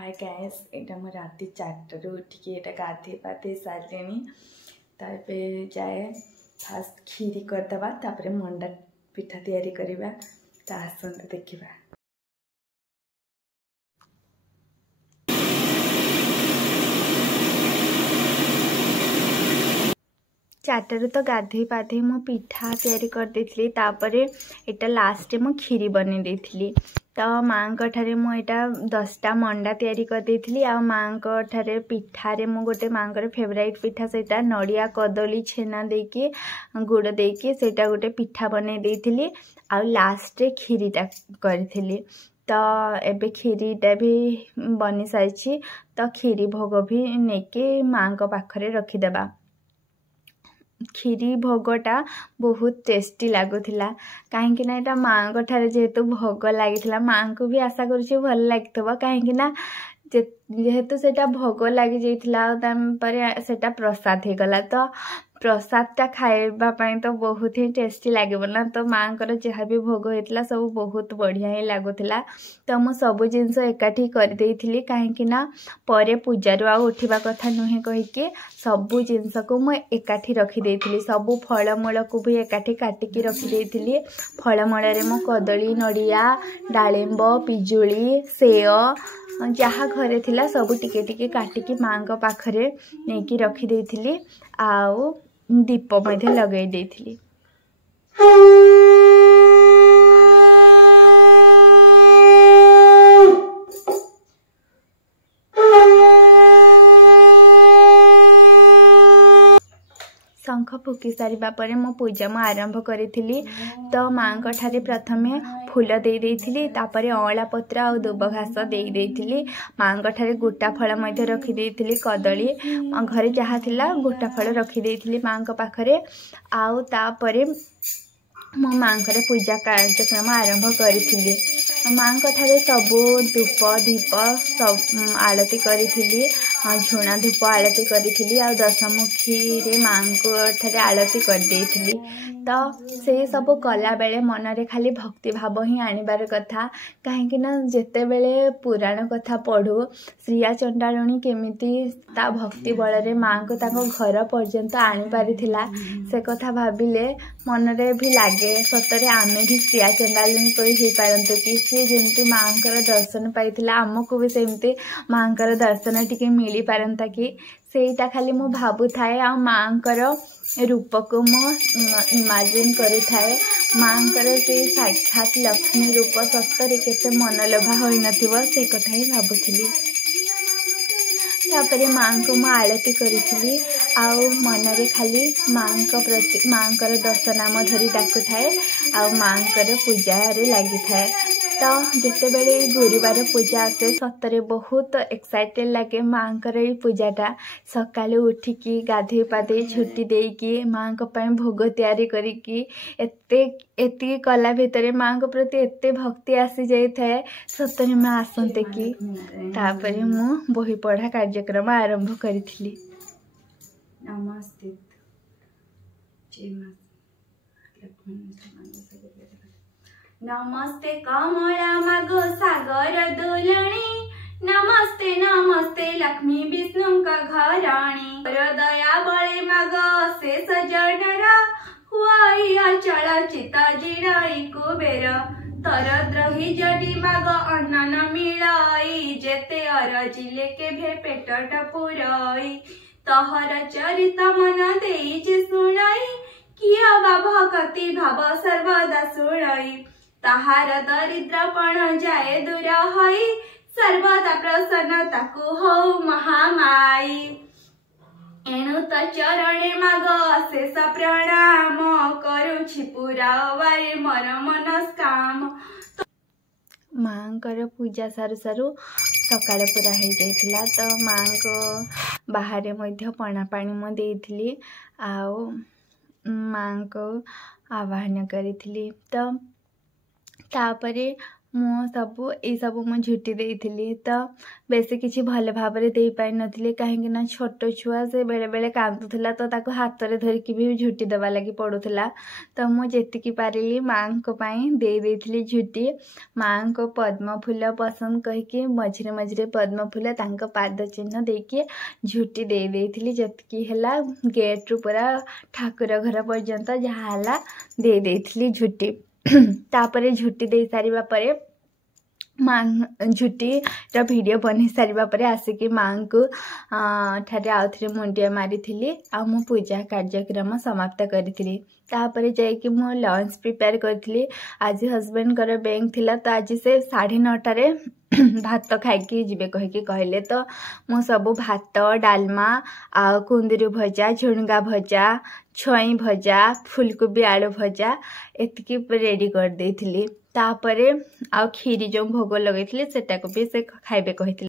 Hi guys एटा मो राति 4 उठिकी एटा गाधे पाधे सारे तापे जाए फास्ट खीरी करदे तापर मंडा पिठा तैयारी करवा आसत देखा। चारटू तो गाधे पाधे मो पिठा तैयारी कर देथिली तापर एटा लास्ट मो खीरी बने देथिली। तो माँ ठारे मु एटा 10टा मंडा तैयारी कर देथिली आ माँ ठारे पिठारे मु गोटे माँ फेवराइट पिठा सेटा नड़िया कदली छेना देकी गुड़ देकी सेटा गोटे पिठा बने देथिली आ लास्ट रे खीरीटा करथिली। तो एबे खीरीटा भी बनी सारी तो खीरी भोग भी नेके माँ पाखरे रखीदेबा। खीरी भोगटा बहुत टेस्टी लगुला कहीं यहाँ माँ ठारे जेहेतु भोग लगी माँ को भी आशा करुँच भल लगी कहीं जेहेतु सेटा भोग लगी जाइए सेटा प्रसाद हो गला। तो प्रसादटा खाइबापी तो बहुत ही टेस्टी लगे ना। तो माँ को जहाँ भी भोग होता सब बहुत बढ़िया ही लगुला। तो मु सबू जिनस एकाठी करदेली कहीं पर पूजारू आ उठा कथा नुहे कहीकि सबू जिनस को मु एकाठी रखीदेली सबू फलमूल को भी एकाठी काटिकी रखीदेली। फलमूल मु कदली नड़िया डालिंब पिजुली सेव जहाँ घरे थिला सब टिके टिके काटिकी माँ पाखरे नहीं कि रखीदेली आउ दीप मध्य लगे देथिली। शंख फुकी सारिबा परे मो पूजा मु आरंभ करी। तो माँ ठारे प्रथमे फूल दे देथिली तापरे अँला पत्र आ दुब घास दे देथिली। माँ ठारे गोटा फल मध्य रखी देथिली कदली घरे जहाँ थिला गोटा फल रखी देथिली माँ पाखरे आउ तापरे मो माँ पूजा कार्यक्रम आरंभ करी। माँ ठारे सबू धूप दीप सब आलती करी झुणा धूप आलती करी आ दशमुखी रे माँ ठारे आलती कर देथिली। तो से सब कला बेले मनरे खाली भक्ति भाव ही आनिबार कथा कहीं जेते बेले पुराण कथा पढ़ू श्रिया चंडालुणी केमिति ता भक्ति बल रे माँ को ताको घर पर्यंत आनी पारिथिला से कथा भाविले मनरे भी लागे सतरे आमे भी श्रिया चंडालुणी परी हो पारंतु कि सी जमती माँ दर्शन पाइथिला आमको भी सेमती माँ दर्शन टिके मिली पारंता कि सेटा खाली मु भाबु थाए आ माँ रूप को मो इमाजिन करी थाए। माँ से साक्षात लक्ष्मी रूप सतरे केते मनलोभा होई नथिबो से कथा ही भाबुथिली। तापरे माँ को मु आलती करी आउ मनरे खाली माँ प्रति माँ दर्शनाम धरी डाकु थाए आ माँ पूजा रे लगी थाए। तो जिते बेले गुरुवार पूजा आसे सतरे बहुत एक्साइटेड लगे माँ पूजाटा सकाले उठिकी गाधे पाधे छुट्टी देकी माँ भोग तैयारी करिकी एति कला भितर माँ प्रति एते भक्ति आसी जाए सतरे माँ आसते कि तापरे मु बही पढ़ा कार्यक्रम आरंभ करी। नमस्ते नमस्ते कमला मागो सागर दुलणी नमस्ते नमस्ते लक्ष्मी विष्णु का घराणी दया बड़े मागो से सजनर हुआई अचल चित जिड़ई कुबेर तरत रही जडी माग अन्न न मिलाई जेते अरजिले के भे पेट टपुरई तहर चरित मन देई जे सुनाई किया बाबा कति भाव सर्वदा सुनाई ताहार दरिद्रपण जाए दूर हई सर्वदा प्रसन्न ताकु हो महामाई एणु त चरणे माग शेष प्रणाम करुछि पूरा वारे मोर मनस्काम। माँ पूजा सारू सारू सकाळ पूरा हो जाइथिला। तो माँ को बाहर मध्य पणा पानी मु देइथिली आउ माँ को आह्वान करी। तो तापरे ମୁଁ ସବୁ ମୁଁ ଝୁଟି ଦେଇଥିଲି। ତ ବେଶୀ କିଛି ଭଲ ଭାବରେ ଦେଇପାରିନଥିଲି, କାହିଁକିନା ଛୋଟ ଛୁଆ ସେ ବେଳେବେଳେ କାନ୍ଦୁଥିଲା, ତ ତାକୁ ହାତରେ ଧରିକି ବି ଝୁଟି ଦେବା ଲାଗି ପଡ଼ୁଥିଲା। ତ ମୁଁ ଯେତିକି ପାରିଲି ମାଆଙ୍କ ପାଇଁ ଦେଇଥିଲି ଝୁଟି। ମାଆଙ୍କ ପଦ୍ମ ଫୁଲ ପସନ୍ଦ କହିକି ମଝିରେ ମଝିରେ ପଦ୍ମ ଫୁଲ ତାଙ୍କ ପାଦ ଚିହ୍ନ ଦେଇକି ଝୁଟି ଦେଇଥିଲି। ଯେତିକି ହେଲା ଗେଟ୍ରୁ ପୁରା ଠାକୁର ଘର ପର୍ଯ୍ୟନ୍ତ ଯାହା ହେଲା ଦେଇଥିଲି ଝୁଟି। ତାପରେ ଝୁଟି ଦେଇ ସାରିବା ପରେ ଝୁଟିର ଭିଡ଼ିଓ ବନେଇ ସାରିବା ପରେ ଆସିକି ମାଆଙ୍କୁ ଠାରେ ଆଉଥରେ ମୁଣ୍ଡିଆ ମାରିଥିଲି, ଆଉ ମୁଁ ପୂଜା କାର୍ଯ୍ୟକ୍ରମ ସମାପ୍ତ କରିଥିଲି। ତାପରେ ଯାଇକି ମୁଁ ଲଞ୍ଚ ପ୍ରିପେୟାର କରିଥିଲି। ଆଜି ହଜବେଣ୍ଡଙ୍କର ବ୍ୟାଙ୍କ ଥିଲା, ତ ଆଜି ସେ 9:30ରେ ଭାତ ଖାଇକି ଯିବେ କହିକି କହିଲେ। ତ ମୁଁ ସବୁ ଭାତ, ଡାଲମା, ଆଉ କୁନ୍ଦୁରି ଭଜା, ଝୁଣୁଗା ଭଜା, ଛୁଇଁ ଭଜା, ଫୁଲକୋବି ଆଳୁ ଭଜା ଏତିକି ରେଡ଼ି କରିଦେଇଥିଲି। ତାପରେ ଆଉ କ୍ଷୀରି ଯେଉଁ ଭୋଗ ଲଗେଇଥିଲି ସେଟାକୁ ବି ସେ ଖାଇବେ କହିଥିଲେ।